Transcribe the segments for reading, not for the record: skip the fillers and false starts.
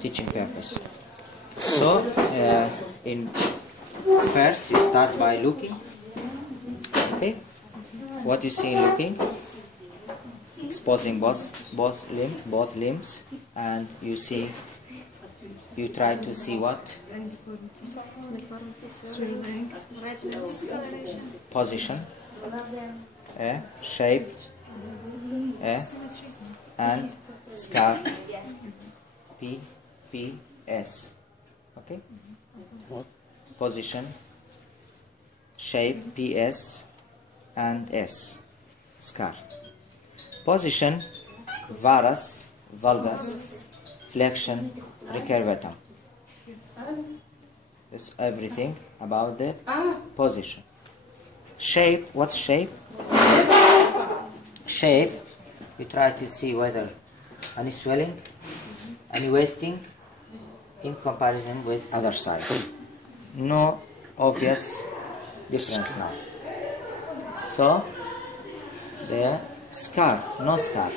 teaching purpose. So, first you start by looking. Okay, what you see in looking? Exposing both limbs, and you try to see what? Position, shape, and scar. PS. Okay? What? Position, shape, PS, and S. Scar. Position, varus, valgus, flexion, recurvatum. That's everything about the position. Shape, what's shape? Shape, you try to see whether any swelling, any wasting in comparison with other side. No obvious difference now. So, the scar, no scar.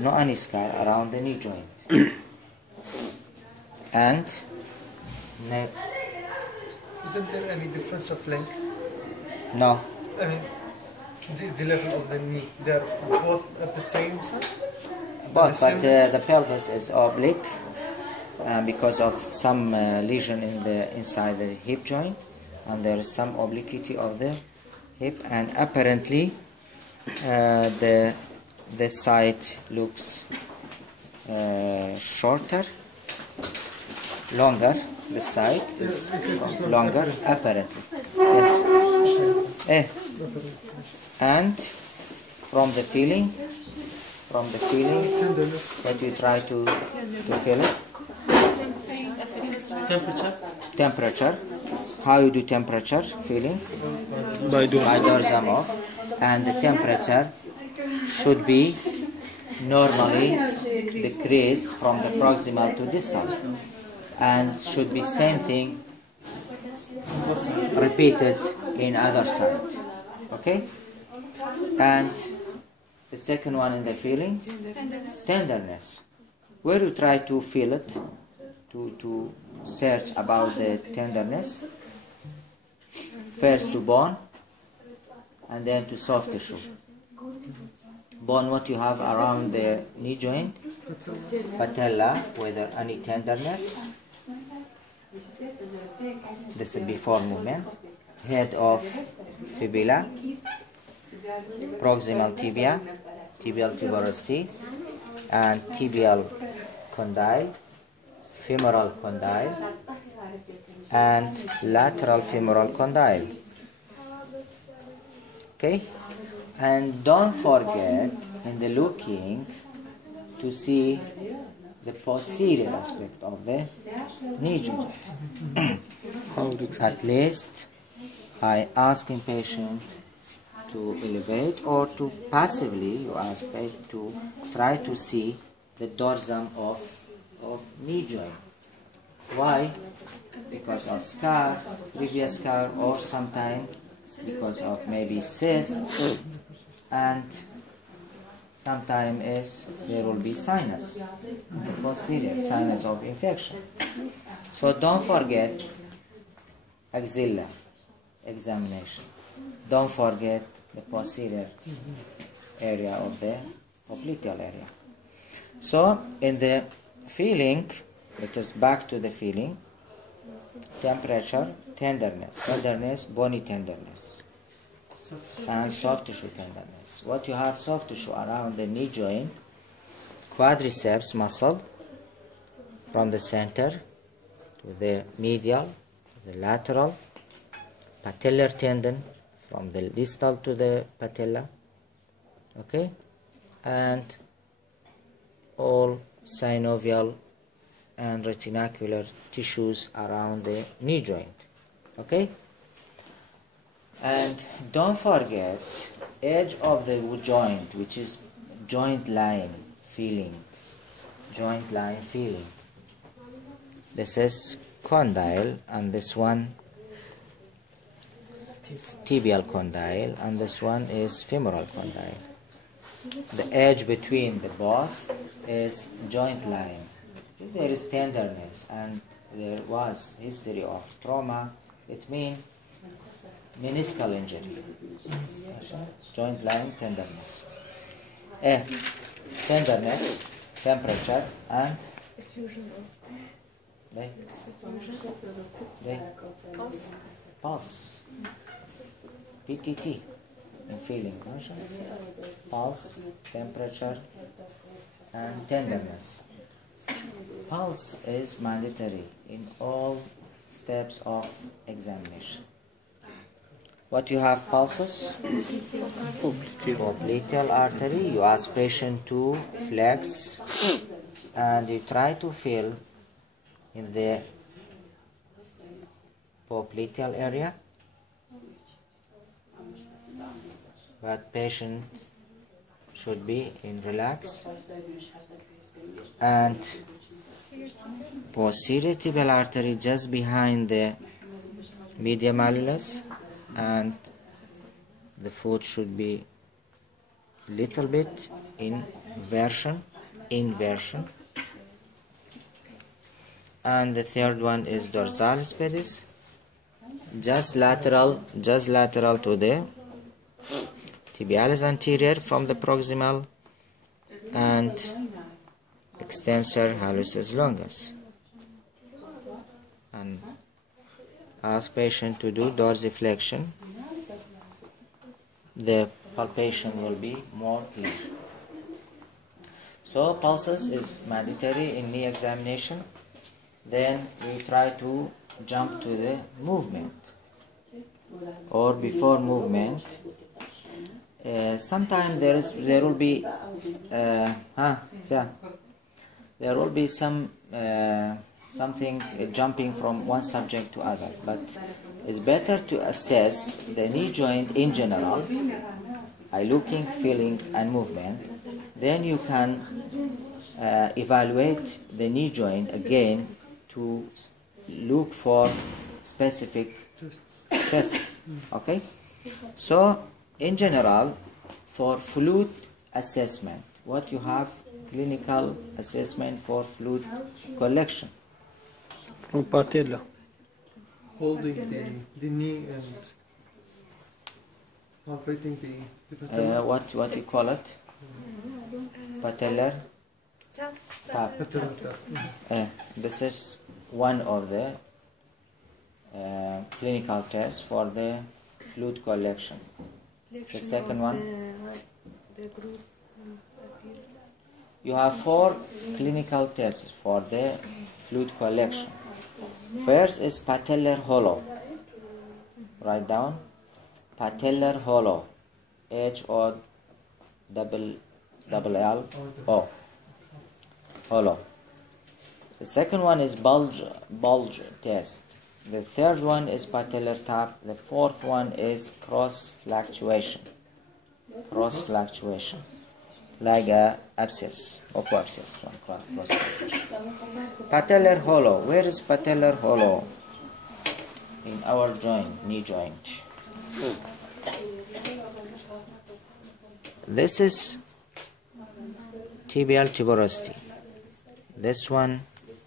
No any scar around the knee joint. And neck. Isn't there any difference of length? No. I mean, the level of the knee, they're both at the same side? But the pelvis is oblique because of some lesion inside the hip joint, and there is some obliquity of the hip, and apparently the side looks shorter, longer. The side is longer, apparently. Yes. And from the feeling that you try to feel it. Temperature. How you do temperature? Feeling? By dorsum off. And the temperature should be normally decreased from the proximal to distal, and should be same thing repeated in other side. Okay? And the second one in the feeling, tenderness. Where you try to feel it, to search about the tenderness, first to bone, and then to soft tissue. Bone, what you have around the knee joint, patella, whether any tenderness. This is before movement. Head of fibula, proximal tibia, tibial tuberosity, and tibial condyle, femoral condyle, and lateral femoral condyle. Okay? And don't forget in the looking to see the posterior aspect of the knee joint. At least by asking patient to elevate, or to passively you ask patient to try to see the dorsum of knee joint. Why? Because of scar, previous scar, or sometimes because of maybe cyst, and sometimes there will be sinus, posterior sinus of infection. So don't forget axilla examination. Don't forget the posterior area of the popliteal area. So in the feeling, it is back to the feeling, temperature, tenderness, bony tenderness, and soft tissue tenderness. What you have soft tissue around the knee joint, quadriceps muscle from the center to the medial, to the lateral, patellar tendon from the distal to the patella, okay, and all synovial and retinacular tissues around the knee joint, okay. And don't forget edge of the joint, which is joint line feeling. This is condyle, and this one tibial condyle, and this one is femoral condyle. The edge between the both is joint line. If there is tenderness and there was history of trauma, it means meniscal injury. Joint line tenderness. Tenderness, temperature, and pulse. PTT in feeling. Pulse, temperature, and tenderness. Pulse is mandatory in all steps of examination. What you have pulses? Popliteal artery. You ask patient to flex and you try to feel in the popliteal area, but patient should be in relax. And posterior tibial artery just behind the medial malleolus, and the foot should be little bit inversion, and the third one is dorsalis pedis, just lateral to the tibialis anterior from the proximal, and extensor hallucis longus. And ask patient to do dorsiflexion. The palpation will be more clear. So pulses is mandatory in knee examination. Then we try to jump to the movement, or before movement. Sometimes there will be something jumping from one subject to other, but it's better to assess the knee joint in general by looking, feeling, and movement. Then you can evaluate the knee joint again to look for specific tests. Okay? So, in general, for fluid assessment, what you have? Clinical assessment for fluid collection. From patella. Holding the knee and palpating the patella. What you call it? Patellar tap. Patella tap. This is one of the clinical tests for the fluid collection. The second one, you have 4 clinical tests for the fluid collection. First is patellar hollow. Write down patellar hollow. HOLLO. Hollow. The second one is bulge test. The third one is patellar tap. The fourth one is cross fluctuation. Like a abscess, abscess. Patellar hollow. Where is patellar hollow? In our joint, knee joint. This is tibial tuberosity. This one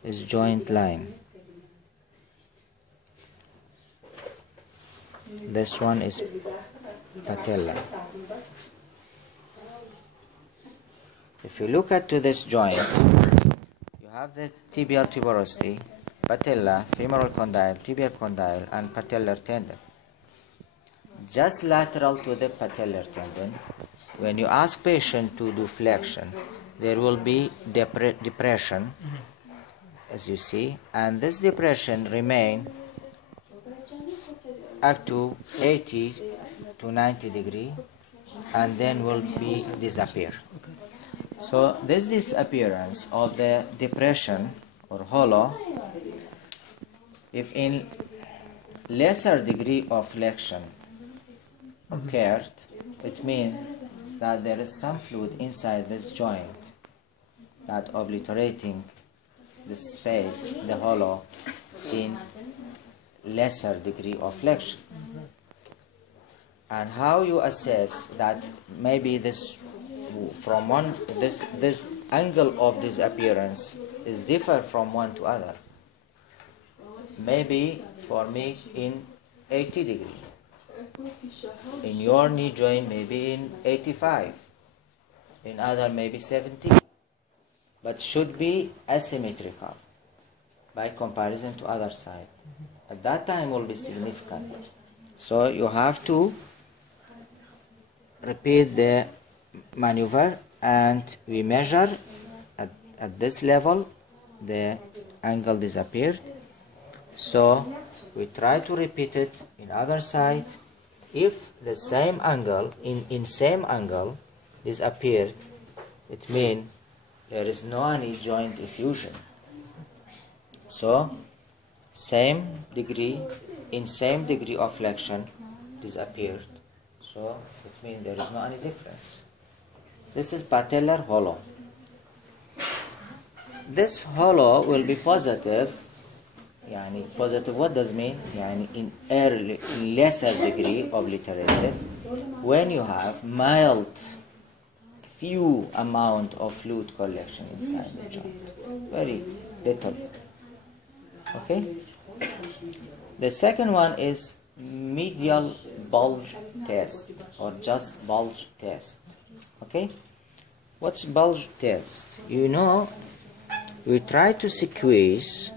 is joint line. This one is patella. If you look at to this joint, you have the tibial tuberosity, patella, femoral condyle, tibial condyle, and patellar tendon. Just lateral to the patellar tendon, when you ask patient to do flexion, there will be depression, as you see, and this depression remain up to 80 to 90 degree, and then will be disappear. So this disappearance of the depression or hollow, if in lesser degree of flexion occurred, it means that there is some fluid inside this joint that obliterating the space, the hollow, in lesser degree of flexion. And how you assess that maybe this from this angle of disappearance is differ from one to other. Maybe for me in 80 degree. In your knee joint maybe in 85. In other maybe 70. But should be asymmetrical by comparison to other side. At that time will be significant. So you have to repeat the maneuver, and we measure at this level the angle disappeared. So we try to repeat it in other side. If the same angle in same angle disappeared, it means there is no any joint effusion. So same degree in same degree of flexion disappeared. So it means there is no any difference. This is patellar hollow. This hollow will be positive. يعني positive, what does mean? يعني in lesser degree obliterated when you have mild few amount of fluid collection inside the joint. Very little. Okay? The second one is medial bulge test or just bulge test. Okay? What's bulge test? You know, we try to squeeze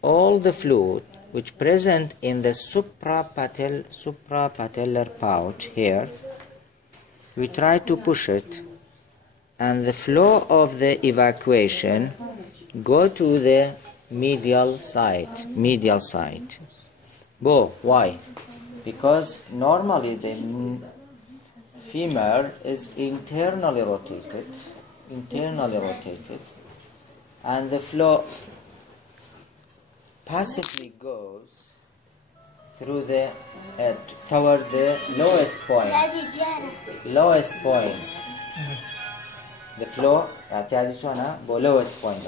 all the fluid which present in the suprapatellar pouch here. We try to push it, and the flow of the evacuation go to the medial side. Why? Because normally the femur is internally rotated, and the flow passively goes through the toward the lowest point. The flow lowest point.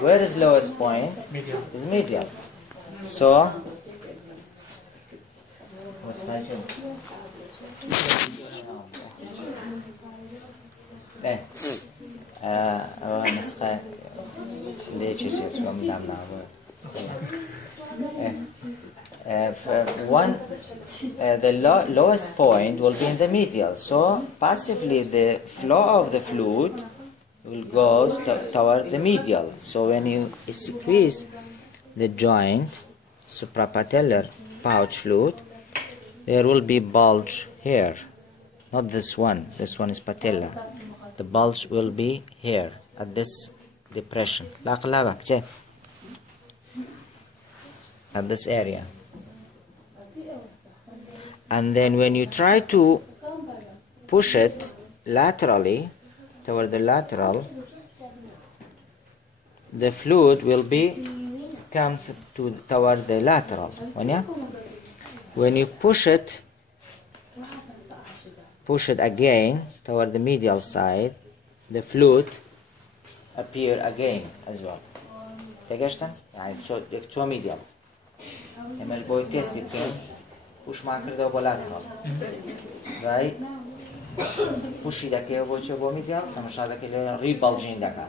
Where is lowest point? Medial. Is medial. So the lowest point will be in the medial. So passively the flow of the fluid will go toward the medial. So when you squeeze the joint, suprapatellar pouch fluid, there will be bulge here. Not this one. This one is patella. The bulge will be here at this depression. At this area. And then when you try to push it laterally toward the lateral, the fluid will be come toward the lateral. When you push it again toward the medial side, the fluid appear again as well. تگشتن؟ يعني شو medial. همش باید تستی کنیم. push ما کرده با lateral. right? push دکه با چه با medial. تماشا دکه rebulging دکه.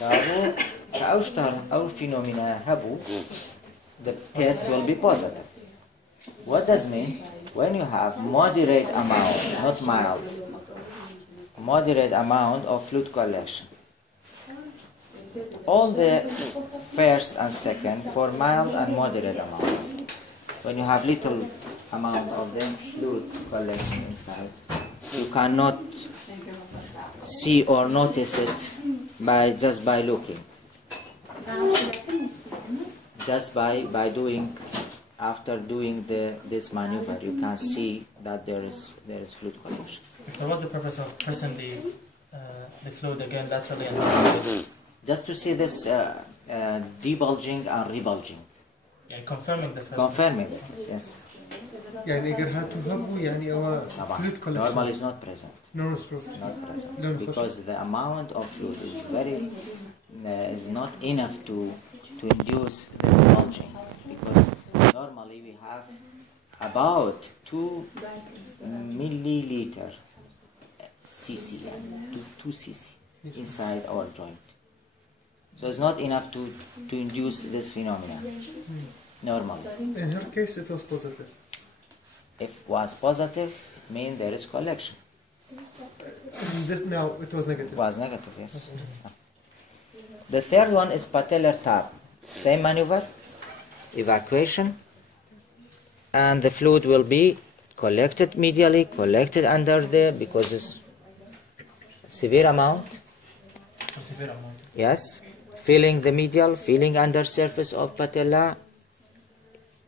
تابو كأوشتر أو phenomena هبو, the test will be positive. What does mean? When you have moderate amount, not mild, moderate amount of fluid collection. All the first and second for mild and moderate amount. When you have little amount of the fluid collection inside, you cannot see or notice it just by looking. Just by doing, after doing this maneuver, you can see that there is fluid collection. So what's the purpose of pressing the fluid again laterally and just to see this debulging and rebulging. Yeah, confirming the first. Confirming it, yes. يعني قرها تهبو يعني هو fluid collection. Normal is not present. No, it's not present because the amount of fluid is is not enough to induce this bulging, because normally we have about 2 milliliter cc, 2 cc inside our joint. So it's not enough to induce this phenomenon normally. In her case, it was positive. If was positive, means there is collection. Now it was negative. Was negative, yes. The third one is patellar tap. Same maneuver, evacuation, and the fluid will be collected medially, collected under there because it's severe amount. Yes, feeling the medial, feeling under surface of patella,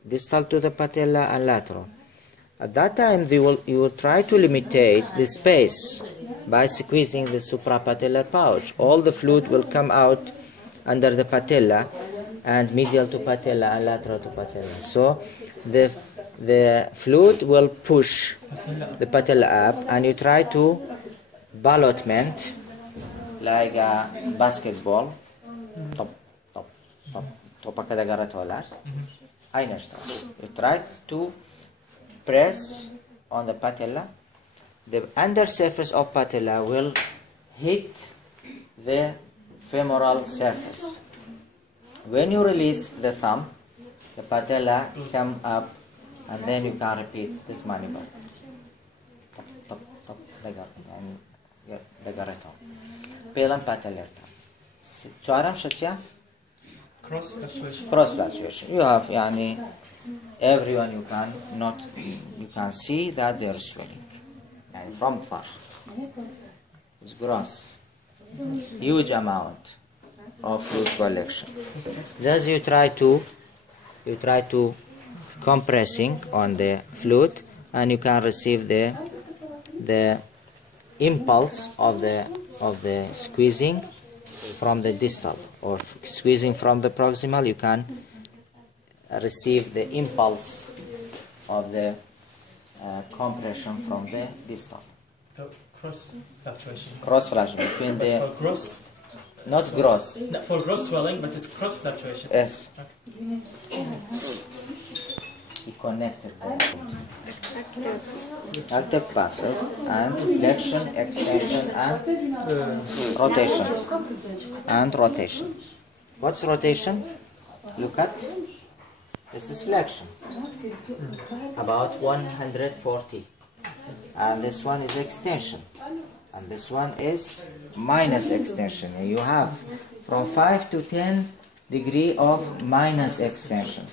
distal to the patella and lateral. At that time, you will try to limitate the space by squeezing the suprapatellar pouch. All the fluid will come out under the patella and medial to patella and lateral to patella. So the fluid will push the patella up, and you try to ballotment like a basketball. You try to press on the patella. The under surface of patella will hit the femoral surface. When you release the thumb, the patella come up, and then you can repeat this maneuver. Pelan patellar tap. چهارم شتیا Cross fluctuation. cross fluctuation. You have everyone you can see that they are swelling from far. It's gross, huge amount of fluid collection. Thus you try to compressing on the fluid, and you can receive the impulse of the squeezing from the distal, or squeezing from the proximal. You can receive the impulse of the compression from the distal. So cross fluctuation. Cross fluctuation between But the for gross, not gross. not for gross swelling, but it's cross fluctuation. Yes. He connected them. Active, passive, and flexion, extension, and rotation. And rotation. What's rotation? Look at. This is flexion. About 140. And this one is extension. And this one is minus extension. And you have from 5 to 10 degree of minus extension.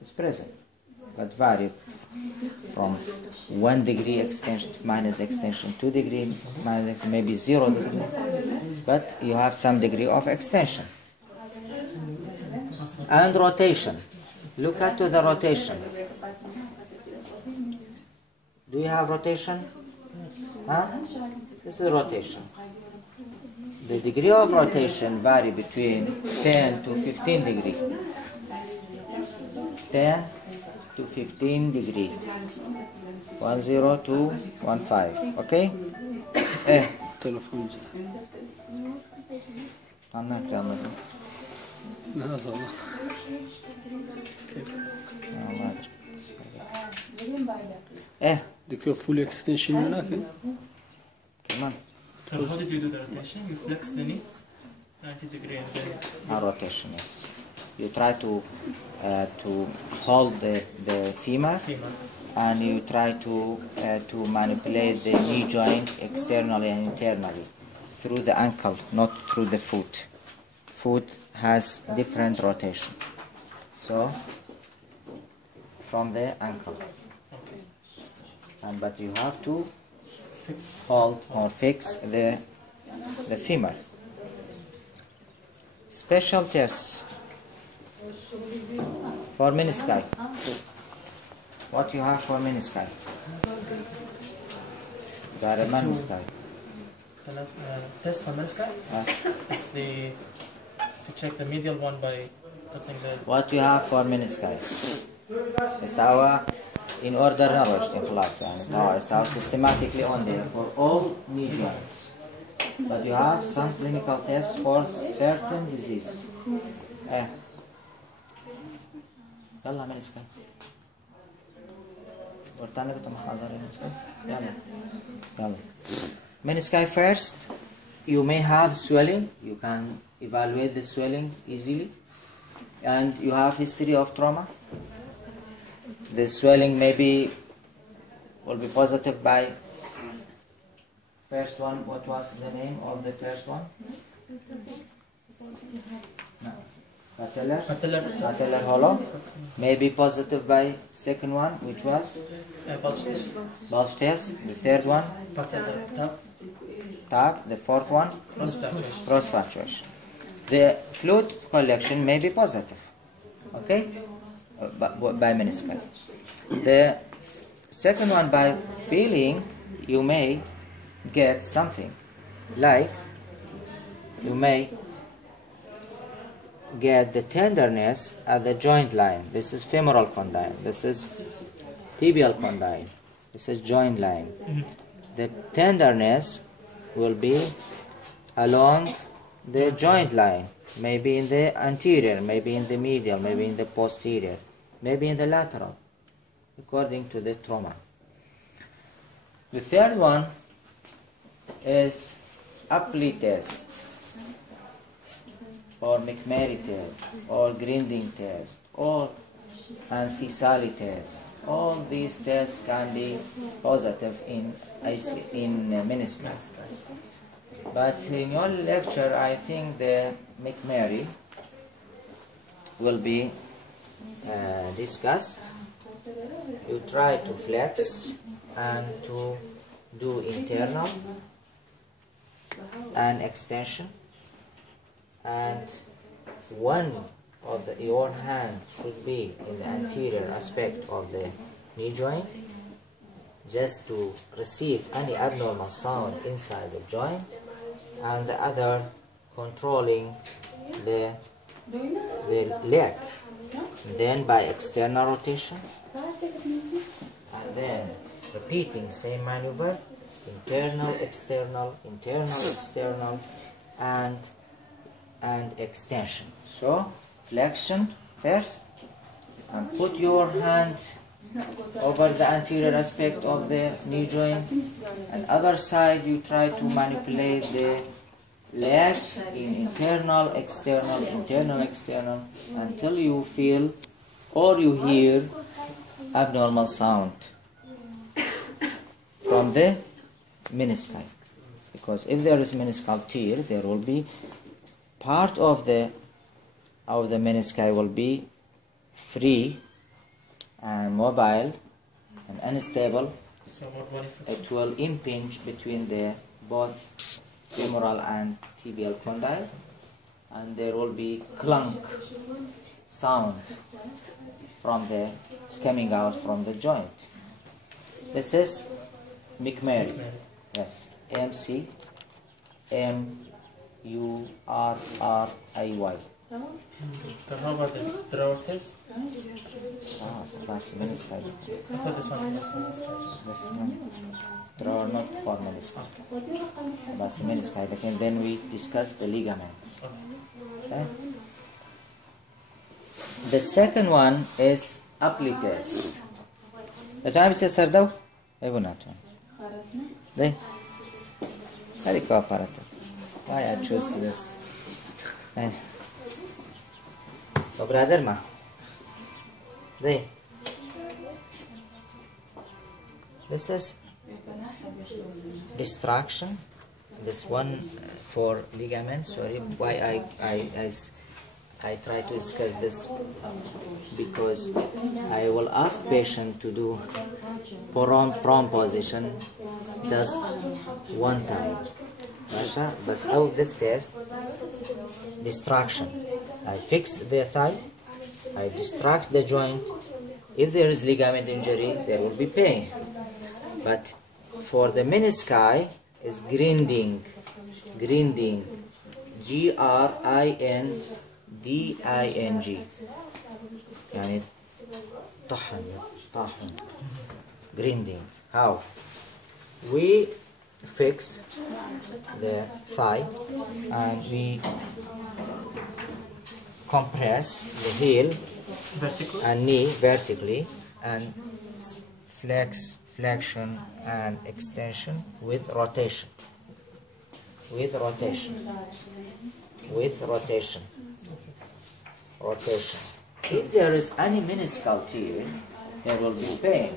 It's present, but vary from 1 degree extension, minus extension, 2 degree, minus extension, maybe 0 degree, but you have some degree of extension. And rotation. Look at the rotation. Do you have rotation? Huh? This is rotation. The degree of rotation vary between 10 to 15 degree. 10 to 15 degree. 10 to 15. Okay? تلفون جاي. عنك يا الله. لا والله. كيف؟ دكتور فول اكستنشن هناك. كمان. So how did you do the rotation? You flex the knee 90 degree and then Rotation, yes. You try to hold the femur, and you try to manipulate the knee joint externally and internally through the ankle, not through the foot. Foot has different rotation. So from the ankle, but you have to hold or fix the femur. Special tests for menisci. What you have for menisci? There are menisci. the test for menisci Yes. is to check the medial one by putting the What you have for menisci? استوى in order نرجع خلاص يعني استوى systematically on there for all knee joints. But you have some clinical tests for certain disease. يلا menisci. Menisci first, you may have swelling. You can evaluate the swelling easily. And you have history of trauma. The swelling will be positive by first one. What was the name of the first one? No. Patellar hollow. Maybe positive by second one, which was bulge test. The third one, Patellar tap. The fourth one, cross fracturation. The fluid collection may be positive, okay, by menisci. The second one, by feeling, you may get something, like you may get the tenderness at the joint line. This is femoral condyle. This is tibial condyle. This is joint line. The tenderness will be along the joint line, maybe in the anterior, maybe in the medial, maybe in the posterior, maybe in the lateral, according to the trauma. The third one is Apley test, or McMurray test, or Grinding test, or Anfisali test. All these tests can be positive in menisci. But in your lecture, I think the McMurray will be discussed. You try to flex and to do internal and extension, and one of your hand should be in the anterior aspect of the knee joint, just to receive any abnormal sound inside the joint, and the other controlling the leg. Then by external rotation, and then repeating same maneuver, internal, external, and extension. So flexion first, and put your hand over the anterior aspect of the knee joint, and other side you try to manipulate the leg in internal, external, until you feel or you hear abnormal sound from the menisci. Because if there is meniscal tear, there will be part of the menisci will be free and mobile and unstable. It will impinge between the both femoral and tibial condyle, and there will be clunk sound coming out from the joint. This is McMurray. Yes, McMurray. Then how about the drawer test? That's menisci. I thought this one was for menisci. This one, drawer not for menisci. That's menisci. But then we discuss the ligaments. Okay. The second one is Apley test. The time is Sardau? I will not. Then, very cooperative. Why I choose this? So, brother, ma. This is distraction. This one for ligaments. Sorry, why I try to discuss this, because I will ask patient to do prone position just one time. But out this test, distraction. I fix the thigh, I distract the joint. If there is ligament injury, there will be pain. But for the menisci, is grinding, Grinding, يعني طحن grinding. How? We fix the thigh and we compress the heel Vertical? and knee vertically and flexion and extension with rotation. With rotation. If there is any minuscule tear, there will be pain.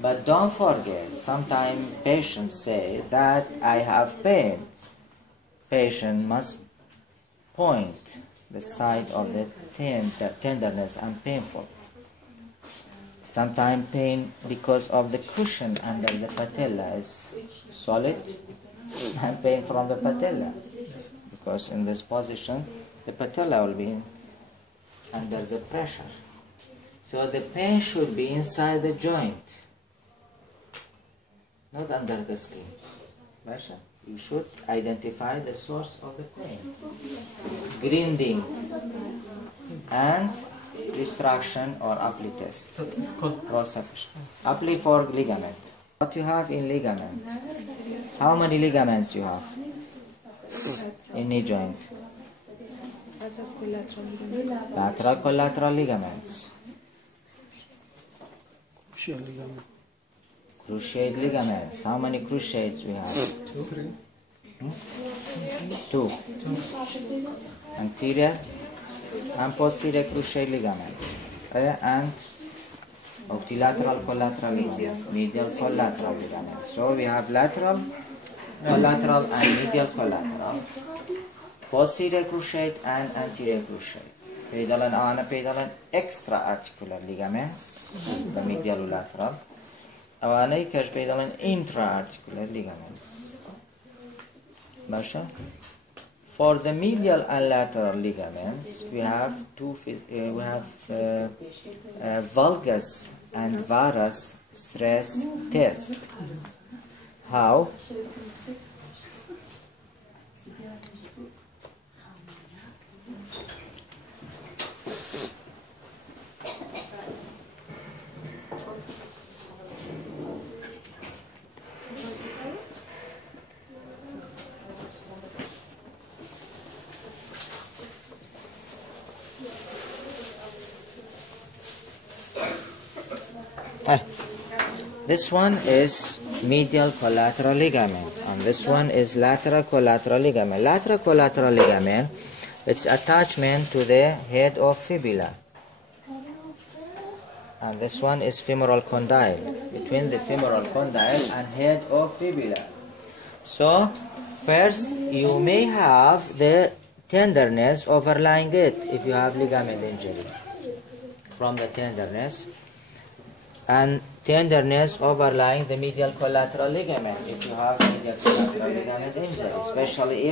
But don't forget, sometimes patients say that I have pain. Patient must point the side of the tenderness and painful. Sometimes pain because of the cushion under the patella is solid, and pain from the patella. Because in this position, the patella will be under the pressure. So the pain should be inside the joint, not under the skin. Basha? You should identify the source of the pain. Grinding and destruction or apply test. So it's called Apply for ligament. What you have in ligament? How many ligaments you have in knee joint? Lateral collateral ligaments. Cruciate ligaments. How many cruciates we have? Two. Anterior and posterior cruciate ligaments. And optilateral collateral ligament. Medial collateral ligament. So we have lateral, collateral and medial collateral. Posterior cruciate and anterior cruciate. Pedal and anapedal extra articular ligaments, the medial lateral. Awana pedal and intra-articular ligaments. Basha? For the medial and lateral ligaments, we have valgus and varus stress test. How? This one is medial collateral ligament, and this one is lateral collateral ligament. Lateral collateral ligament, it's attachment to the head of fibula, and this one is femoral condyle, between the femoral condyle and head of fibula. So first you may have the tenderness overlying it if you have ligament injury from the tenderness, and tenderness overlying the medial collateral ligament if you have medial collateral ligament injury, especially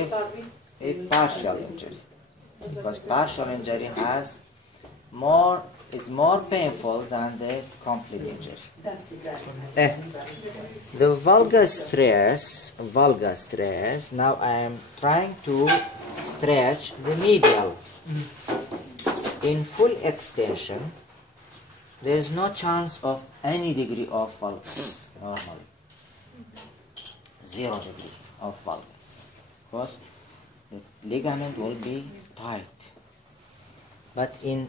if partial injury, because partial injury is more painful than the complete injury. The valgus stress, now I am trying to stretch the medial. In full extension, there is no chance of any degree of valgus, normally. 0 degree of valgus, because the ligament will be tight. But in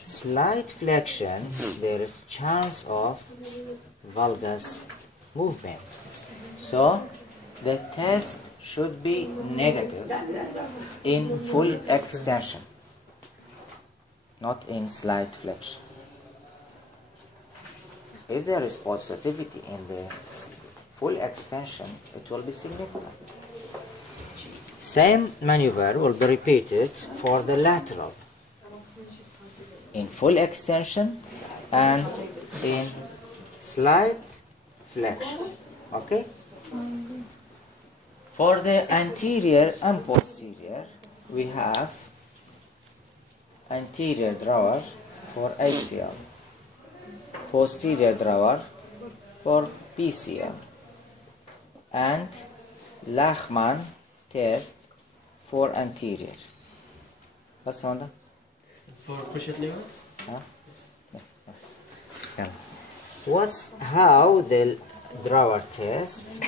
slight flexion, there is chance of valgus movement. So the test should be negative in full extension, not in slight flexion. If there is positivity in the full extension, it will be significant. Same maneuver will be repeated for the lateral, in full extension and in slight flexion. Okay? For the anterior and posterior, we have anterior drawer for ACL, posterior drawer for PCL, and Lachman test for anterior. What's on that? For cruciate ligaments? Huh? Yes. Yeah. What's how the drawer test?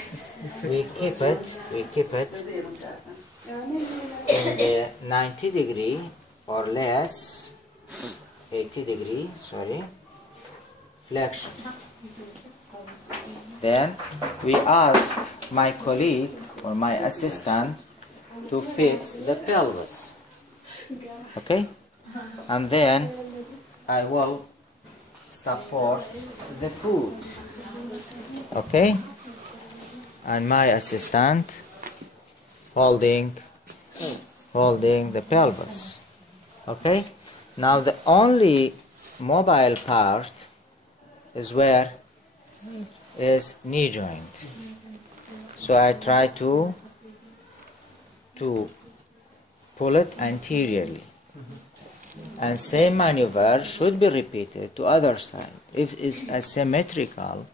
We keep it in the 90 degree or less, 80 degree, sorry, flexion. Then we ask my colleague or my assistant to fix the pelvis. Okay? And then I will support the foot. Okay? And my assistant holding the pelvis. Okay? Now the only mobile part is where is knee joint. So I try to pull it anteriorly. And same maneuver should be repeated to other side. If it's asymmetrical,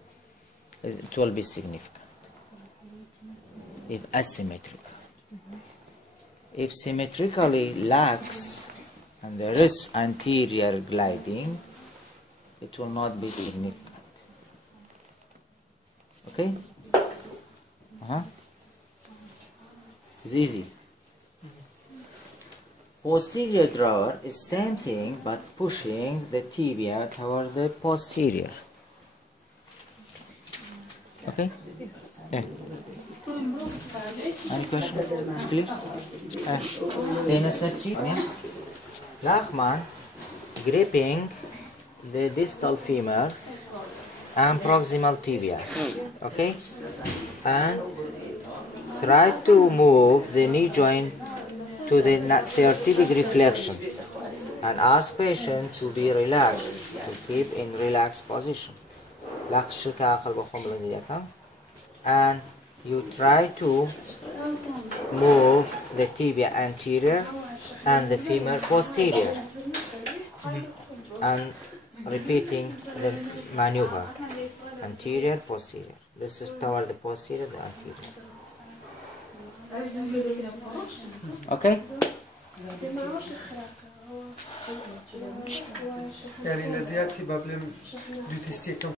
it will be significant. If asymmetrical. If symmetrically lax and there is anterior gliding, it will not be significant. Okay? It's easy. Posterior drawer is same thing but pushing the tibia toward the posterior. Okay? Yeah. Any question? It's clear? Lachman gripping the distal femur and proximal tibia. Okay? And try to move the knee joint to the 30-degree flexion and ask patient to be relaxed, to keep in relaxed position. And you try to move the tibia anterior and the femur posterior and repeating the maneuver anterior posterior. This is toward the posterior, the anterior. Okay? يعني لزيادتي بابلم دو تستي كم